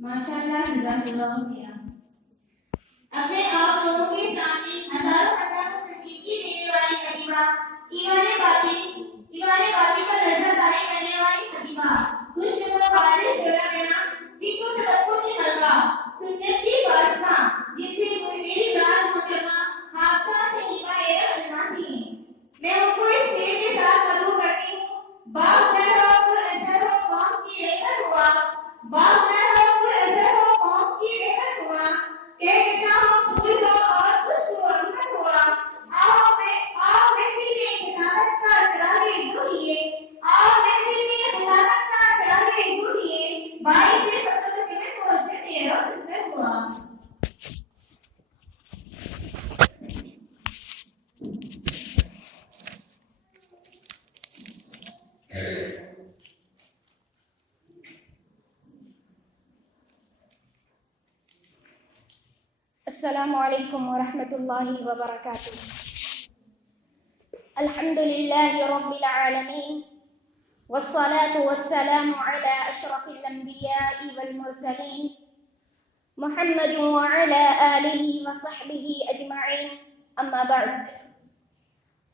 माशाअल्लाह, जज़ाकल्लाह खैरा। अपने आप लोगों के सामने हजारों घंटा को संजीदगी देने वाली अदीबा, ईवाने बाती पर नजर तारी करने वाली अदीबा, खुशनुमा वाले शोला मेरा फिक्र तदब्बुर की हलवा, सुन्नत की वास्ता, जिसे मेरी रात मुहतरमा हाफसा से नीमा एरब अलमासी है। मैं उनको इस खेल के साथ मदऊ करती हूँ। बाग हुनर हो पुर असर हो कौम की रहमत हुआ, बाग हुनर हो पुर असर हो कौम की रहमत हुआ, कहकशां हो फूल हो और खुशबू अहमद हुआ। आओ महफिल में हिदायत का चरागे ढूंढिए, आओ महफिल में हिदायत का चरागे ढूंढिए, बाई से फसलों जिन्हें पोषण मेरा सुंदर हुआ। अस्सलामु अलैकुम वरहमतुल्लाहि वबरकातुह। अल्हम्दुलिल्लाहि रब्बिल आलमीन वस्सलातु वस्सलामु अला अशरफिल अंबिया'i वल मुरसलीन मुहम्मद व अला आलिहि व सहबिहि अजमईन, अम्मा बअद।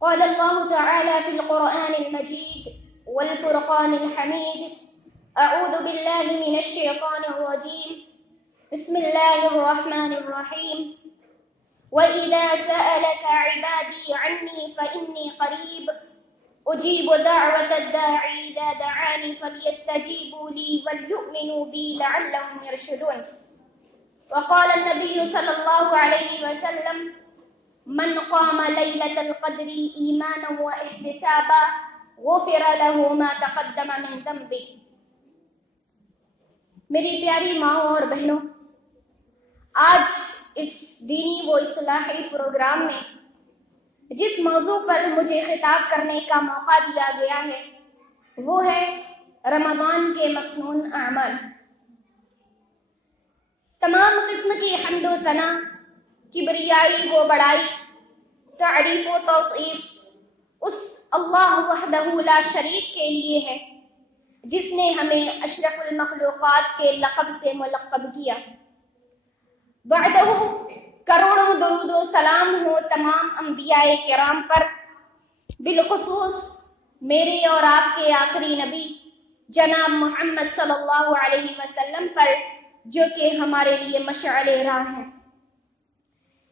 क़ाल अल्लाहु तआला फ़िल क़ुरआनिल मजीद वल फ़ुरक़ानिल हमीद, अऊज़ु बिल्लाहि मिनश शैतानिर रजीम, बिस्मिल्लाहिर्रहमानिर्रहीम। वइज़ा सअलका इबादी अन्नी फ़इन्नी क़रीब उजीबु दअवतद्दाई इज़ा दआनी फ़लियस्तजीबू ली वलयुमिनू बी लअल्लहुम यरशुदून। वक़ाल अन्नबिय्यु सल्लल्लाहु अलैहि वसल्लम, मन क़ाम लैलतल क़द्रि ईमानन व इह्तिसाबा गुफ़िर लहू मा तक़द्दम मिन ज़ंबिही। मेरी प्यारी माओ और बहनों, आज इस दीनी व इस्लाही प्रोग्राम में जिस मौजू पर मुझे खिताब करने का मौका दिया गया है वो है रमज़ान के मसनून अमाल। तमाम किस्म की हम्द व सना, किबरियाई व बड़ाई, तारीफ व तौसीफ उस अल्लाह वहदहू ला शरीक के लिए है जिसने हमें अशरफुल मखलूक़ात के लक़ब से मुलक़्क़ब किया। बअदहू करोड़ों दरूद व सलाम हो तमाम अंबियाए किराम पर, बिलखुसूस मेरे और आपके आखिरी नबी जनाब मोहम्मद सल्लल्लाहु अलैहि वसल्लम पर, जो कि हमारे लिए मशअले राह हैं।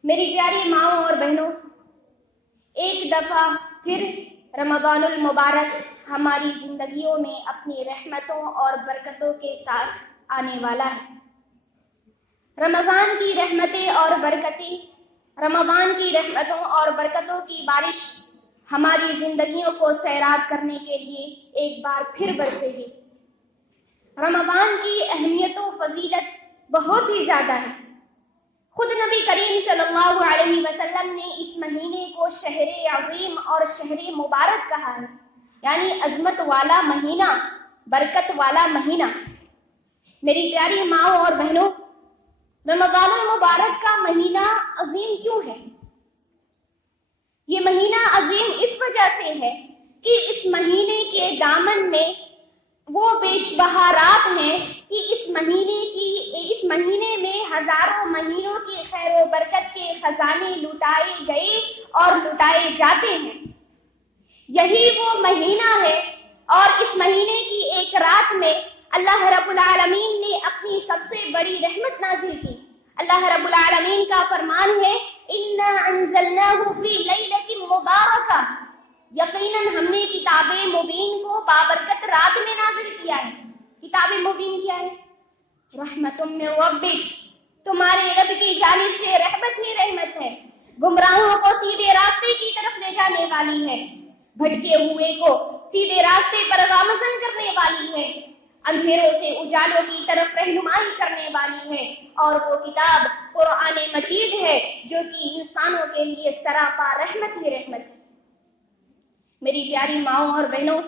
मेरी प्यारी माओ और बहनों, एक दफ़ा फिर रमज़ानुल मुबारक हमारी जिंदगियों में अपनी रहमतों और बरकतों के साथ आने वाला है। रमज़ान की रहमतें और बरकतें, रमज़ान की रहमतों और बरकतों की बारिश हमारी जिंदगियों को सैराब करने के लिए एक बार फिर बरसेगी। रमज़ान की अहमियत व फजीलत बहुत ही ज़्यादा है। खुद नबी करीम सल्लल्लाहु अलैहि वसल्लम ने इस महीने को शहरे अज़ीम और शहरे मुबारक कहा है, यानी अजमत वाला महीना, बरकत वाला महीना। मेरी प्यारी माओ और बहनों, रमज़ानुल मुबारक का महीना अजीम क्यों है? ये महीना अजीम इस वजह से है कि इस महीने के दामन में वो बेशबहारात हैं कि इस महीने में हजारों महीनों की खैर व बरकत के खजाने लुटाए गए और लुटाए जाते हैं। यही वो महीना है और इस महीने की एक रात में अल्लाह रब्बुल आलमीन ने अपनी सबसे बड़ी रहमत नाजिल की। अल्लाह रब्बुल आलमीन का फरमान है, इन्ना अंज़लनाहु फी लैलतिन मुबारका, यकीनन हमने किताबे मुबीन को बाबरकत रात में नाजिल किया है। किताबे मुबीन क्या है? रहमतुम मिन रब्बिक, तुम्हारे रब की जानिब से रहमत ही रहमत है। गुमराहों को सीधे रास्ते की तरफ ले जाने वाली है, भटके हुए को सीधे रास्ते पर गामज़न करने वाली है, अंधेरों से उजालों की तरफ रहनुमाई करने वाली है। और वो किताब कुरान मजीद है जो कि इंसानों के लिए सरापा रहमत ही रहमत है। मेरी प्यारी माओ और बहनों,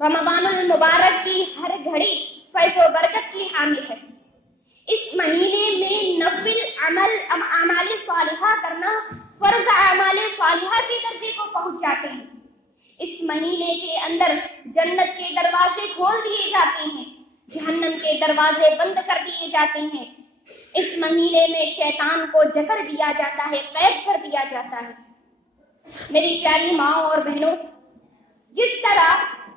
रमज़ानुल मुबारक की हर घड़ी फैज़ व बरकत की हामिल है। इस महीने में नफिल अमाले सालिहा करना फर्ज अमाले सालिहा के दर्जे को पहुंच जाते हैं। इस महीने के अंदर जन्नत के दरवाजे खोल दिए जाते हैं, जहन्नम के दरवाजे बंद कर दिए जाते हैं। इस महीने में शैतान को जकड़ दिया जाता है, कैद कर दिया जाता है। मेरी प्यारी माँ और बहनों, जिस तरह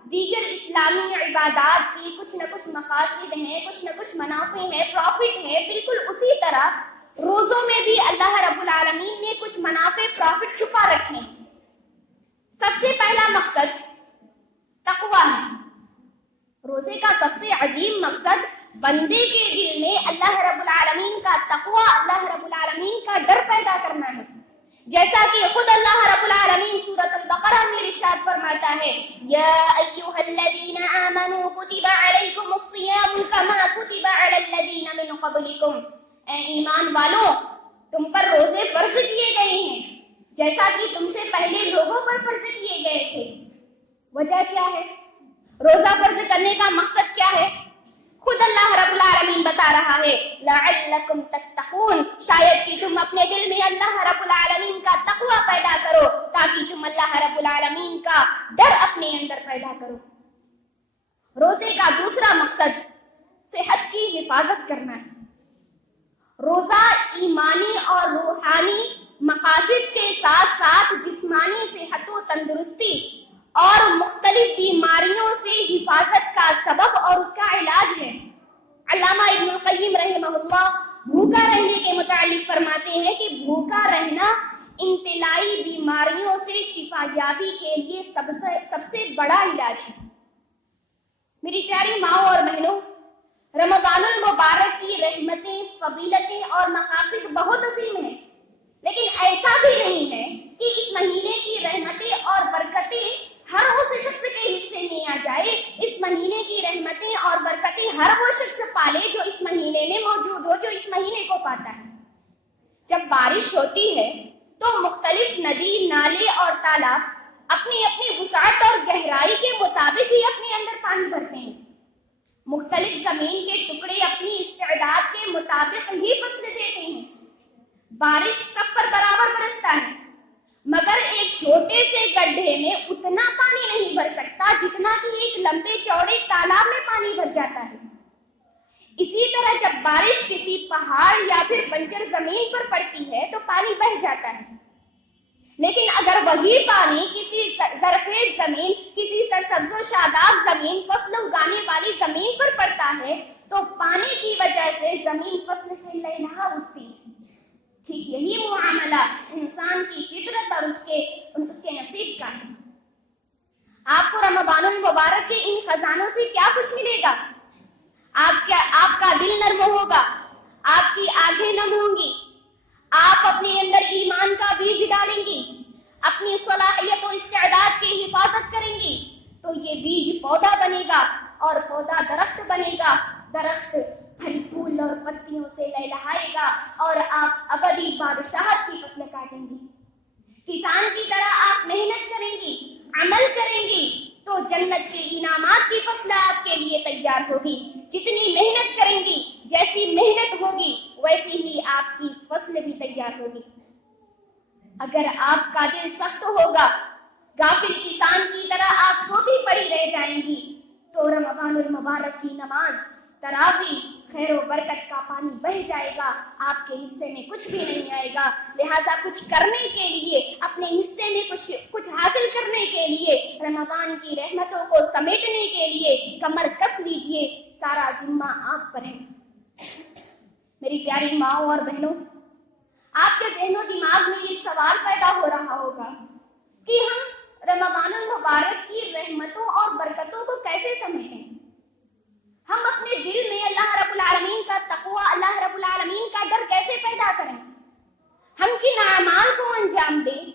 दीगर इस्लामी इबादत की कुछ न कुछ मकासद हैं, कुछ न कुछ मुनाफे हैं, प्रॉफिट हैं, बिल्कुल उसी तरह रोजों में भी अल्लाह रब्बुल आलमीन ने कुछ मुनाफे प्रॉफिट छुपा रखे हैं। सबसे पहला मकसद तकवा है। रोजे का सबसे अजीम मकसद बंदे के दिल में अल्लाह रब्बुल आलमीन का तकवा, अल्लाह रब्बुल आलमीन का डर पैदा करना है। जैसा कि खुद अल्लाह रब्बुल आलमीन सूरत अल-बकरा में इरशाद फरमाता है, या अय्युहल्लज़ीना आमनू कुतिबा अलैकुमुस्सियाम कमा कुतिबा अलल्लज़ीना मिन क़ब्लिकुम। ऐ ईमान वालों, तुम पर रोजे फर्ज किए गए हैं जैसा कि तुमसे पहले लोगों पर फर्ज किए गए थे। वजह क्या है? रोजा फर्ज करने का मकसद क्या है? खुद अल्लाह रब्बुल आलमीन बता रहा है, लअल्लकुम तत्तकून, शायद कि तुम अपने दिल में अल्लाह रब्बुल आलमीन का तकवा पैदा करो, ताकि तुम अल्लाह रब्बुल आलमीन का डर अपने अंदर पैदा करो। रोजे का दूसरा मकसद सेहत की हिफाजत करना है। रोजा ईमानी और रूहानी मकासद के साथ साथ जिस्मानी सेहत व तंदुरुस्ती और मुख्तलिफ बीमारियों से हिफाजत का सबब और उसका इलाज है। अल्लामा इब्नुल क़य्यिम रहमहुल्लाह भूखा रहने के मुतालिक फरमाते हैं कि भूखा रहना इंतलाई बीमारियों से शिफायाबी के लिए सबसे बड़ा इलाज है। मेरी प्यारी माँ और बहनों, रमज़ानुल मुबारक की रहमतें, फजीलतें और मकासद बहुत अजीम हैं, लेकिन ऐसा भी नहीं है कि इस महीने की रहमतें और बरकतें हर उस शख्स के हिस्से में आ जाए। इस महीने की रहमतें और बरकतें हर वो शख्स पाले जो इस महीने में मौजूद हो, जो इस महीने को पाता है। जब बारिश होती है तो मुख्तलिफ नदी, नाले और तालाब अपनी अपनी वुसाअत और गहराई के मुताबिक ही अपने अंदर पानी भरते हैं। मुख्तलिफ जमीन के टुकड़े अपनी इस्तेदाद के मुताबिक ही फसलें देते हैं। बारिश सब पर बराबर बरसता है, मगर एक छोटे से गड्ढे में उतना पानी नहीं भर सकता जितना कि एक लंबे चौड़े तालाब में पानी भर जाता है। इसी तरह जब बारिश किसी पहाड़ या फिर बंजर जमीन पर पड़ती है तो पानी बह जाता है, लेकिन अगर वही पानी किसी ज़रख़ेज़ जमीन, किसी सरसब्ज़ शादाब जमीन, फसल उगाने वाली जमीन पर पड़ता है तो पानी की वजह से जमीन फसल से लहलहा उठती है। ठीक यही मुआमला इंसान की फितरत और उसके नसीब का है। आपको रमज़ानुल मुबारक के इन खजानों से क्या कुछ मिलेगा? आपका दिल नर्म होगा, आपकी आंखें नम होंगी, आप अपने अंदर ईमान का बीज डालेंगी, अपनी सलाहियत और इस्तेदाद की हिफाजत करेंगी, तो ये बीज पौधा बनेगा और पौधा दरख्त बनेगा। दरख्त फल फूल और पत्तियों से लहलहाएगा और आप अबदी बादशाहत की फसलें काटेंगी। किसान की तरह आप मेहनत करेंगी, अमल करेंगी, तो जन्नत के इनामात की फसल आपके लिए तैयार होगी। जितनी मेहनत करेंगी, जैसी मेहनत होगी, वैसी ही आपकी फसल भी तैयार होगी। अगर आपका दिल सख्त होगा, गाफिल किसान की तरह आप सोती पड़ी रह जाएंगी, तो रमज़ानुल मुबारक की नमाज, तरावी, खैर व बरकत का पानी बह जाएगा, आपके हिस्से में कुछ भी नहीं आएगा। लिहाजा कुछ करने के लिए, अपने हिस्से में कुछ हासिल करने के लिए, रमज़ान की रहमतों को समेटने के लिए कमर कस लीजिए, सारा जिम्मा आप पर है। मेरी प्यारी माओ और बहनों, आपके ज़हनो दिमाग में ये सवाल पैदा हो रहा होगा कि हम रमज़ानुल मुबारक की रहमतों और बरकतों को कैसे समेटें। हम अपने दिल में अल्लाह रब्बुल आलमीन का तकवा, अल्लाह रब्बुल आलमीन का डर कैसे पैदा करें। हम किन अमाल को अंजाम दें,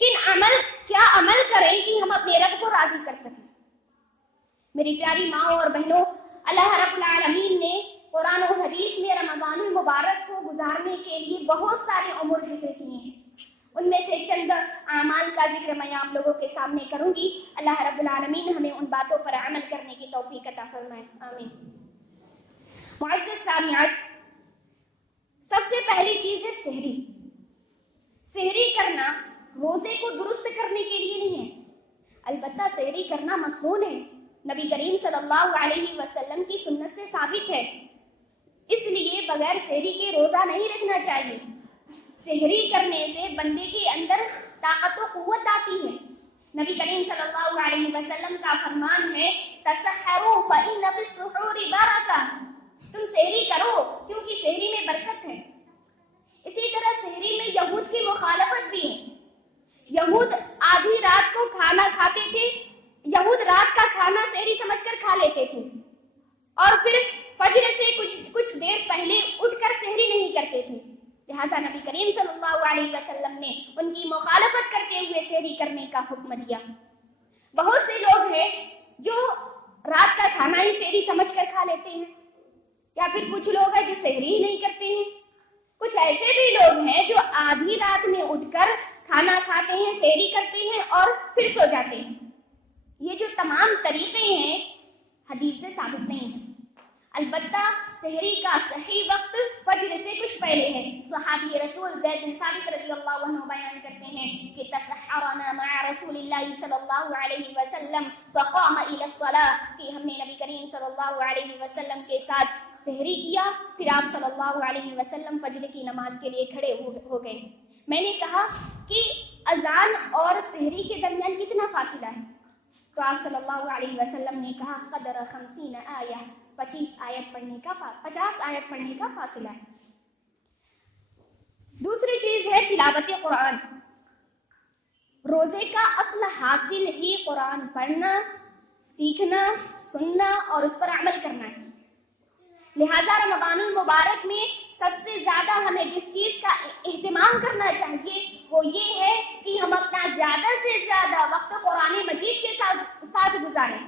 क्या अमल करें कि हम अपने रब को राजी कर सकें। मेरी प्यारी माओ और बहनों, अल्लाह रब्बुल आलमीन ने कुरान और हदीस में रमज़ानुल मुबारक को गुजारने के लिए बहुत सारे उमूर जिक्र किए हैं। उनमें से चंद आमाल का जिक्र मैं आप लोगों के सामने करूंगी। अल्लाह रब्बुल आलमीन हमें उन बातों पर अमल करने की तौफीक अता फरमाए, आमीन। मुअज़्ज़िज़ सामिआत, सबसे पहली चीज है सहरी। सहरी करना रोजे को दुरुस्त करने के लिए नहीं है, अलबत्ता सहरी करना मसनून है, نبی کریم صلی اللہ علیہ وسلم کی سنت سے ثابت ہے، اس لیے بغیر سحری کے روزہ نہیں رکھنا چاہیے۔ سحری کرنے سے بندے کے اندر طاقت و قوت آتی ہے۔ نبی کریم صلی اللہ علیہ وسلم کا فرمان ہے تسحروا فإن فی السحور برکہ، تم سحری کرو کیونکہ سحری میں برکت ہے۔ اسی طرح سحری میں یہود کی مخالفت بھی ہے۔ یہود آدھی رات کو کھانا کھاتے تھے، یہود رات کا کھانا سحری سمجھ کر کھا لیتے تھے اور پھر فجر سے کچھ دیر پہلے اٹھ کر سحری نہیں کرتے تھے۔ لہٰذا نبی کریم صلی اللہ علیہ وسلم نے ان کی مخالفت کرتے ہوئے سحری کرنے کا حکم دیا۔ بہت سے لوگ ہیں جو رات کا کھانا ہی سحری سمجھ کر کھا لیتے ہیں، یا پھر کچھ لوگ ہیں جو سحری ہی نہیں کرتے ہیں۔ کچھ ایسے بھی لوگ ہیں جو آدھی رات میں اٹھ کر کھانا کھاتے ہیں، سحری کرتے ہیں اور پھر سو جاتے ہیں۔ یہ جو تمام طریقے ہیں حدیث سے ثابت نہیں ہیں۔ البتہ سحری کا صحیح وقت فجر سے کچھ پہلے ہے۔ صحابی رسول زید بن ثابت رضی اللہ عنہ بیان کرتے ہیں کہ تسحرنا مع رسول اللہ صلی اللہ علیہ وسلم فقام الى الصلاة، کہ ہم نے نبی کریم صلی اللہ علیہ وسلم کے ساتھ سحری کیا، پھر آپ صلی اللہ علیہ وسلم فجر کی نماز کے لیے کھڑے ہو گئے۔ میں نے کہا کہ اذان اور سحری کے درمیان کتنا فاصلہ ہے؟ تو آپ صلی اللہ علیہ وسلم نے کہا قدر 50 آیہ، 50 آیت پڑھنے کا فاصلہ ہے۔ دوسری چیز ہے تلاوت قرآن۔ روزے کا اصل حاصل ہی قرآن پڑھنا، سیکھنا، سننا اور اس پر عمل کرنا ہے۔ لہذا رمضان المبارک میں سب سے زیادہ ہمیں جس چیز کا اہتمام کرنا چاہیے وہ یہ ہے کہ ہم اپنا زیادہ سے زیادہ وقت قرآن مجید کے ساتھ گزاریں۔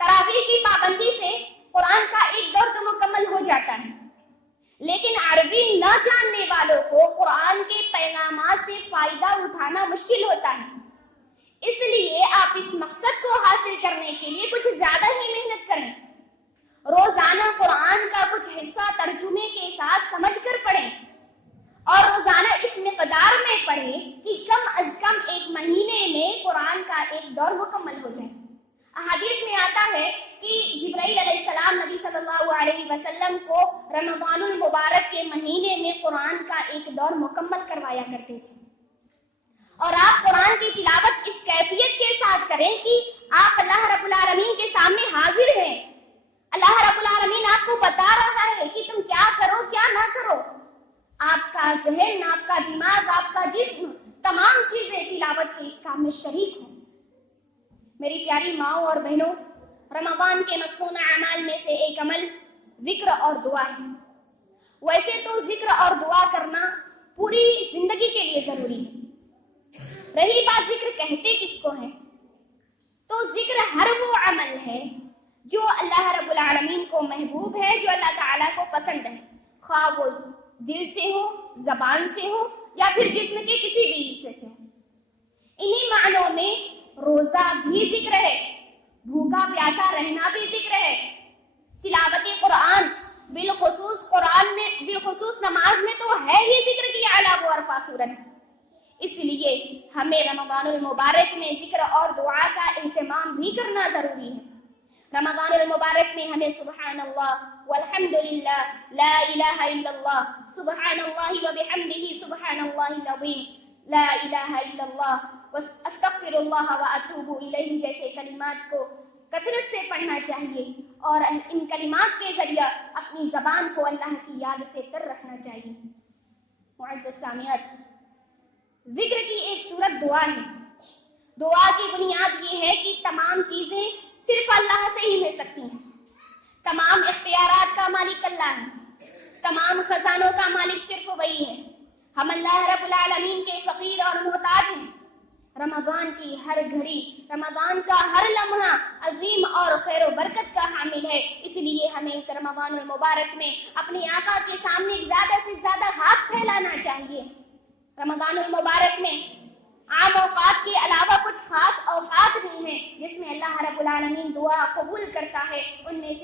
تراویح کی پابندی سے قرآن کا ایک دور تو مکمل ہو جاتا ہے، لیکن عربی نہ جاننے والوں کو قرآن کے پیغامات سے فائدہ اٹھانا مشکل ہوتا ہے۔ اس لیے آپ اس مقصد کو حاصل کرنے کے لیے کچھ زیادہ ہی محنت کریں۔ روزانہ قرآن کا کچھ حصہ ترجمے کے ساتھ سمجھ کر پڑھیں اور روزانہ اس مقدار میں پڑھیں کہ کم از کم ایک مہینے میں قرآن کا ایک دور مکمل ہو جائے۔ احادیث میں آتا ہے کہ جبرائیل علیہ السلام نبی صلی اللہ علیہ وسلم کو رمضان المبارک کے مہینے میں قرآن کا ایک دور مکمل کروایا کرتے تھے، اور آپ قرآن کی تلاوت اس کیفیت کے ساتھ کریں کہ آپ اللہ رب العالمین کے سامنے حاضر ہیں۔ اللہ رب العالمین آپ کو بتا رہا ہے کہ تم کیا کرو کیا نہ کرو۔ آپ کا ذہن، آپ کا دماغ، آپ کا جسم، تمام چیزیں تلاوت کے اس کام میں شریک ہوں۔ میری پیاری ماؤں اور بہنوں، رمضان کے مسنون اعمال میں سے ایک عمل ذکر اور دعا ہے۔ ویسے تو ذکر اور دعا کرنا پوری زندگی کے لیے ضروری ہے۔ رہی بات ذکر کہتے کس کو ہیں، تو ذکر ہر وہ عمل ہے جو اللہ رب العالمین کو محبوب ہے، جو اللہ تعالیٰ کو پسند ہے، خواہ وہ دل سے ہو، زبان سے ہو یا پھر جسم کے کسی بھی حصے سے ہو۔ انہی معنوں میں روزہ بھی ذکر ہے، بھوکا پیاسا رہنا بھی ذکر ہے، تلاوت قرآن بالخصوص نماز میں تو ہے ہی ذکر کی اعلیٰ و ارفع صورت۔ اس لیے ہمیں رمضان المبارک میں ذکر اور دعا کا اہتمام بھی کرنا ضروری ہے۔ رمضان المبارک میں ہمیں سبحان اللہ والحمدللہ لا الہ الا اللہ سبحان اللہ وبحمدہ سبحان اللہ العظیم لا الہ الا اللہ استغفر اللہ واتوب الیہ جیسے کلمات کو کثرت سے پڑھنا چاہیے، اور ان کلمات کے ذریعہ اپنی زبان کو اللہ کی یاد سے تر رکھنا چاہیے۔ معزز سامعات، ذکر کی ایک صورت دعا ہے۔ دعا کی بنیاد یہ ہے کہ تمام چیزیں صرف اللہ سے ہی مل سکتی ہیں۔ تمام اختیارات کا مالک اللہ ہے، تمام خزانوں کا مالک صرف وہی ہے۔ ہم اللہ رب العالمین کے فقیر اور محتاج ہیں۔ رمضان کی ہر گھڑی، رمضان کا ہر لمحہ عظیم اور خیر و برکت کا حامل ہے۔ اس لیے ہمیں اس رمضان المبارک میں اپنے آقا کے سامنے زیادہ سے زیادہ ہاتھ پھیلانا چاہیے۔ رمضان المبارک میں عام اوقات کے علاوہ کچھ خاص اوقات بھی ہیں جس میں اللہ رب العالمین دعا قبول کرتا ہے۔ ان میں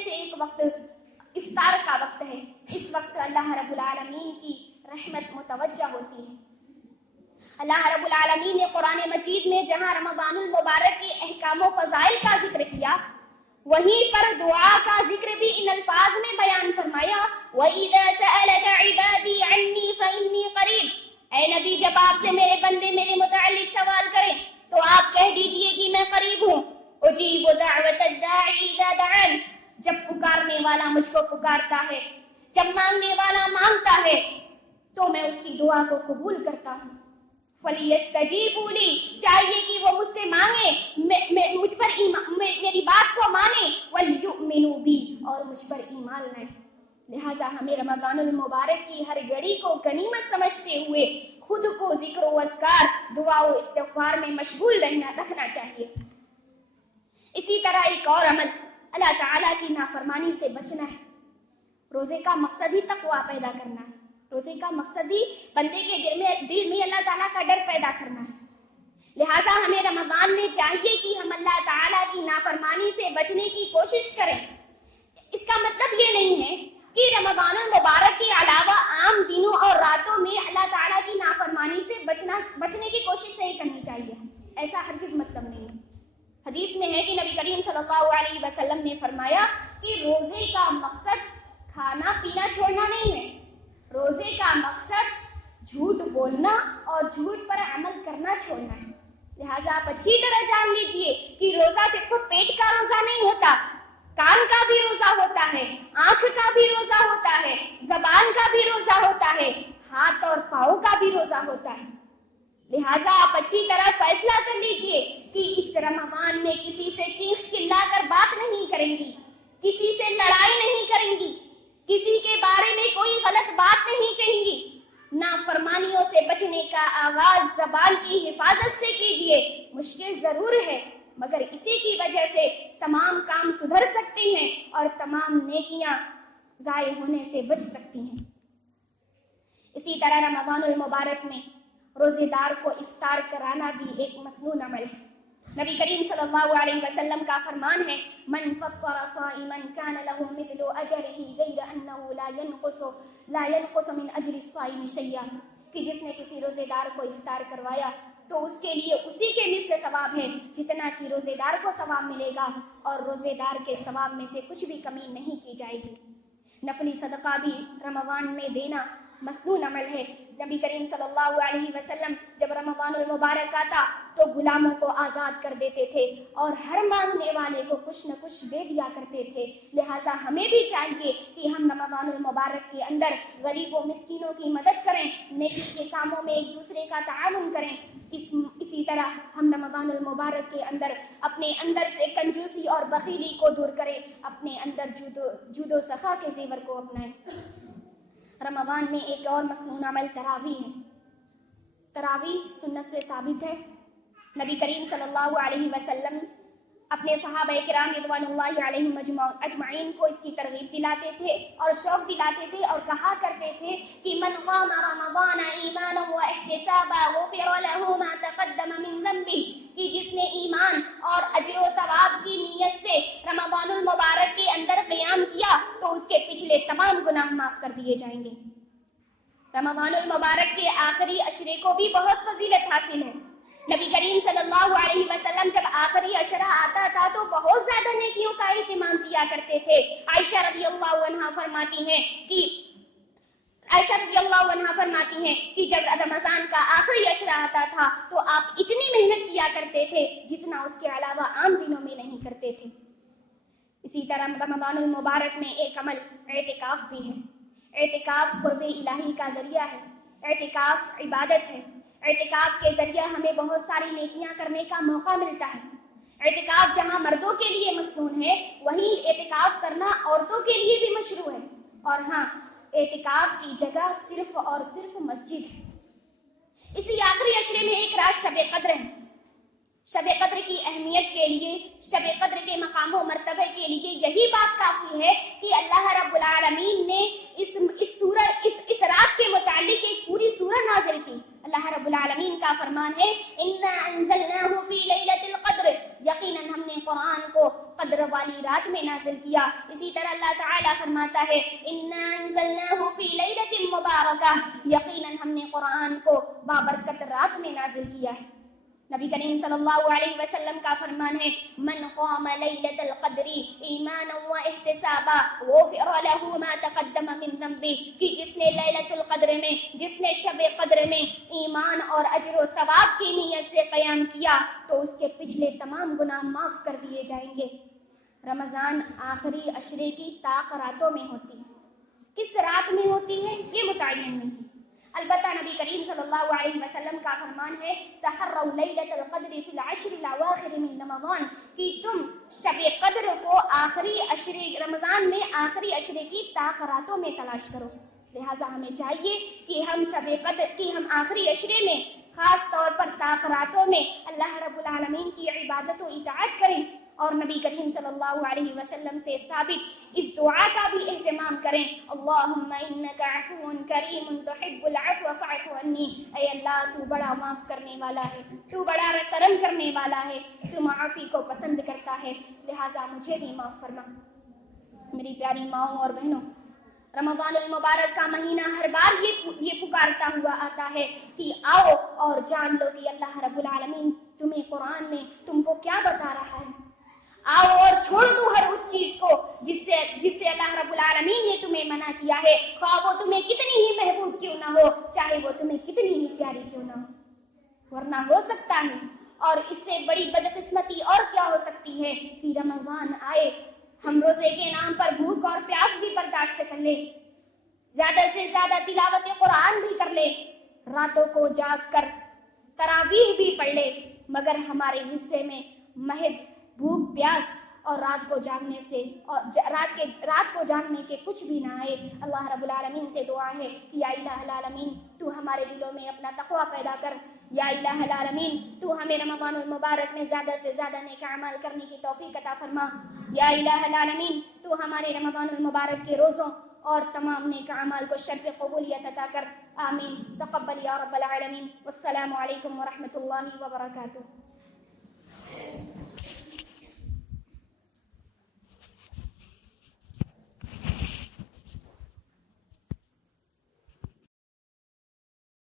سے ایک وقت افطار کا وقت ہے۔ اس وقت اللہ رب العالمین کی رحمت متوجہ ہوتی ہے۔ اللہ رب العالمین نے قرآن مجید میں جہاں رمضان المبارک کے احکام و فضائل کا वहीं पर दुआ का जिक्र भी इन अल्फाज में बयान फरमाया, वइज़ा सअलका इबादी अन्नी फइन्नी करीब। ऐ नबी, जब आपसे मेरे बंदे मेरे मुताल्लिक सवाल करें तो आप कह दीजिए कि मैं करीब हूँ। उजीबु दाअवतद दाई इज़ा दअन, जब पुकारने वाला मुझको पुकारता है, जब मांगने वाला मांगता है तो मैं उसकी दुआ को कबूल करता हूँ। फलियस्तजीबू ली, चाहिए कि वो मुझसे मांगे, मुझ पर मेरी बात को माने, वलयुमिनु बी, और मुझ पर ईमान लाए। लिहाजा हमें रमज़ानुल मुबारक की हर घड़ी को गनीमत समझते हुए खुद को जिक्र व अस्कार, दुआ व इस्तिग़फ़ार में मशगूल रखना चाहिए। इसी तरह एक और अमल, अल्लाह ताला की नाफरमानी से बचना है। रोजे का मकसद ही तक़वा पैदा करना है। रोजे का मकसद ही बंदे के दिल में अल्लाह ताला का डर पैदा करना है। लिहाजा हमें रमजान में चाहिए कि हम अल्लाह ताला की नाफरमानी से बचने की कोशिश करें। इसका मतलब ये नहीं है कि रमजानुल मुबारक के अलावा आम दिनों और रातों में अल्लाह ताला की नाफरमानी से बचने की कोशिश नहीं करनी चाहिए। ऐसा हरगिज़ मतलब नहीं है। हदीस में है कि नबी करीम सल्लल्लाहु अलैहि वसल्लम ने फरमाया कि रोजे का मकसद खाना पीना छोड़ना नहीं है। रोजे का मकसद झूठ बोलना और झूठ पर अमल करना छोड़ना है। लिहाजा आप अच्छी तरह जान लीजिए कि रोजा सिर्फ पेट का रोजा नहीं होता, कान का भी रोजा होता है, आंख का भी रोजा होता है, जबान का भी रोजा होता है, हाथ और पाँव का भी रोजा होता है। लिहाजा आप अच्छी तरह फैसला कर लीजिए कि इस रमजान में किसी से चीख चिल्लाकर बात नहीं करेंगी, किसी से लड़ाई नहीं करेंगी, किसी के बारे में कोई गलत बात नहीं कहेंगी। नाफरमानियों से बचने का आगाज ज़बान की हिफाजत से कीजिए। मुश्किल जरूर है, मगर इसी की वजह से तमाम काम सुधर सकते हैं और तमाम नेकियां ज़ाय होने से बच सकती हैं। इसी तरह रमज़ानुल मुबारक में रोजेदार को इफ्तार कराना भी एक मसनून अमल है। नबी करीम सल्लल्लाहु अलैहि वसल्लम का फरमान है, मन फत्तरा साइमन कान लहु मिथलु अजरिही गैर अन्नहु ला यनकुसु मिन अजरि साइम शैया, कि जिसने किसी रोजेदार को इफ्तार करवाया तो उसके लिए उसी के मिस्ल सवाब है जितना कि रोजेदार को सवाब मिलेगा, और रोजेदार के सवाब में से कुछ भी कमी नहीं की जाएगी। नफली सदका भी रमज़ान में देना मसनून अमल है। नबी करीम सल्लल्लाहु अलैहि वसल्लम जब रमज़ानुल मुबारक आता तो गुलामों को आज़ाद कर देते थे और हर मांगने वाले को कुछ न कुछ दे दिया करते थे। लिहाजा हमें भी चाहिए कि हम रमज़ानुल मुबारक के अंदर गरीबों मिस्कीनों की मदद करें, नेकी के कामों में एक दूसरे का ताउन करें। इसी तरह हम रमज़ानुल मुबारक के अंदर अपने अंदर से कंजूसी और बखीली को दूर करें, अपने अंदर जूदो सखा के ज़ेवर को अपनाएं। रमज़ान में एक और मसनून अमल तरावी है। तरावी सुन्नत से साबित है। नबी करीम सल्लल्लाहु अलैहि वसल्लम अपने सहाबा किराम रिज़वानुल्लाहि अलैहिम अजमाइन को इसकी तरगीब दिलाते थे और शौक दिलाते थे और कहा करते थे कि मन क़ाम रमज़ान ईमानन व इहतिसाबा गुफ़िर लहु मा तक़द्दम मिन ज़ंबी, कि जिसने ईमान और अज्र व सवाब की नीयत से रमज़ानुल मुबारक के अंदर क़याम किया तो उसके पिछले तमाम गुनाह माफ़ कर दिए जाएंगे। रमज़ानुल मुबारक के आखिरी अशरे को भी बहुत फजीलत हासिल है। नबी करीम सल्लल्लाहु अलैहि वसल्लम जब आखिरी अशरा आता था तो बहुत ज्यादा नेकियों का इत्मीनान किया करते थे। आयशा रज़ियल्लाहु अन्हा फरमाती हैं कि जब रमजान का आखिरी अशरा आता था तो आप इतनी मेहनत किया करते थे जितना उसके अलावा आम दिनों में नहीं करते थे। इसी तरह रमज़ानुल मुबारक में एक अमल एतिकाफ भी है। एतिकाफ क़ुर्बे इलाही का जरिया है। एतिकाफ इबादत है। एतिकाफ के जरिए हमें बहुत सारी नेकियां करने का मौका मिलता है। एतिकाफ जहां मर्दों के लिए मसनून है, वहीं एतिकाफ करना औरतों के लिए भी मशरू है। और हाँ, एतिकाफ की जगह सिर्फ और सिर्फ मस्जिद है। इसी आखिरी अशरे में एक रात शब कद्र है। शब कद्र की अहमियत के लिए, शब कद्र के मकाम व मर्तबे के लिए यही बात काफी है कि अल्लाह रब्बुल आलमीन ने इस रात के मुतालिक एक पूरी सूरह नाज़िल की। अल्लाह रब्बुल आलमीन का फरमान है, इन्ना अंज़लनाहु फी लैलतिल क़द्र, यकीनन हमने कुरान को कद्र वाली रात में नाज़िल किया। इसी तरह अल्लाह ताला फरमाता है, इन्ना अंज़लनाहु फी लैलतिन मुबारका, यकीनन हमने कुरान को बाबरकत रात में नाज़िल किया है। नबी करीम सल्लल्लाहु अलैहि वसल्लम का फरमान है, मन क़ाम लैलतल क़द्री ईमानन व इहतिसाबा गुफ़िर लहू मा तक़द्दम मिन ज़ंबी, कि जिसने लैलतुल क़द्र में, जिसने शब क़द्र में ईमान और अजर व सवाब की नीयत से क़याम किया तो उसके पिछले तमाम गुनाह माफ़ कर दिए जाएंगे। रमज़ान आखिरी अशरे की ताक रातों में होती है। किस रात में होती है ये मुतय्यन नहीं। अलबत्ता नबी करीम सल्लल्लाहु अलैहि वसल्लम का फरमान है, तहर्रौ लैलतल क़द्र फिल अश्रिल अवाखिर मिन रमज़ान, कि तुम शब क़द्र को आखिरी अशरे रमज़ान में आखिरी अशरे की ताक रातों में तलाश करो। लिहाजा हमें चाहिए कि हम शब क़द्र की, हम आखिरी अशरे में खास तौर पर ताक रातों में अल्लाह रब्बुल आलमीन की इबादत व इताअत करें और नबी करीम सल्लल्लाहु अलैहि वसल्लम से साबित इस दुआ का भी एहतमाम करें, अल्लाहुम्मा इन्नका अफ़ुव्वुन करीमुन तुहिब्बुल अफ़्व फ़अफ़ु अन्नी। ऐ अल्लाह, तू बड़ा माफ़ करने वाला है, तू बड़ा करम करने वाला है, तू माफ़ी को पसंद करता है, लिहाजा मुझे भी माफ़ फरमा। मेरी प्यारी माओं और बहनों, रमज़ानुल मुबारक का महीना हर बार ये पुकारता हुआ आता है कि आओ और जान लो कि अल्लाह रब्बुल आलमीन तुम्हें कुरान में तुमको क्या बता रहा है। आओ और छोड़ दो हर उस चीज को जिससे अल्लाह रब्बुल आलमीन ने तुम्हें मना किया है, ख्वाह वो तुम्हें कितनी ही महबूब क्यों ना हो, चाहे वो तुम्हें कितनी ही प्यारी क्यों ना हो। वरना हो सकता है, और इससे बड़ी बदकिस्मती और क्या हो सकती है कि रमज़ान आए, हम रोजे के नाम पर भूख और प्यास भी बर्दाश्त कर ले, ज्यादा से ज्यादा तिलावत कुरान भी कर ले, रातों को जाग कर तरावीह भी पढ़ ले, मगर हमारे हिस्से में महज भूख प्यास और रात को जागने से और रात को जागने के कुछ भी ना आए। अल्लाह रब्बुल आलमीन से दुआ है कि या इलाहुल आलमीन, तू हमारे दिलों में अपना तक़वा पैदा कर। या इलाहुल आलमीन, तू हमें रमज़ानुल मुबारक में ज़्यादा से ज़्यादा नेक अमाल करने की तौफीक अता फरमा। या इलाहुल आलमीन, तू हमारे रमज़ानुल मुबारक के रोज़ों और तमाम नेक अमाल को शर्फ़ क़बूलियत अता कर। आमीन। तक़ब्बल या रब्बल आलमीन। वस्सलामु अलैकुम व रहमतुल्लाहि व बरकातुहू।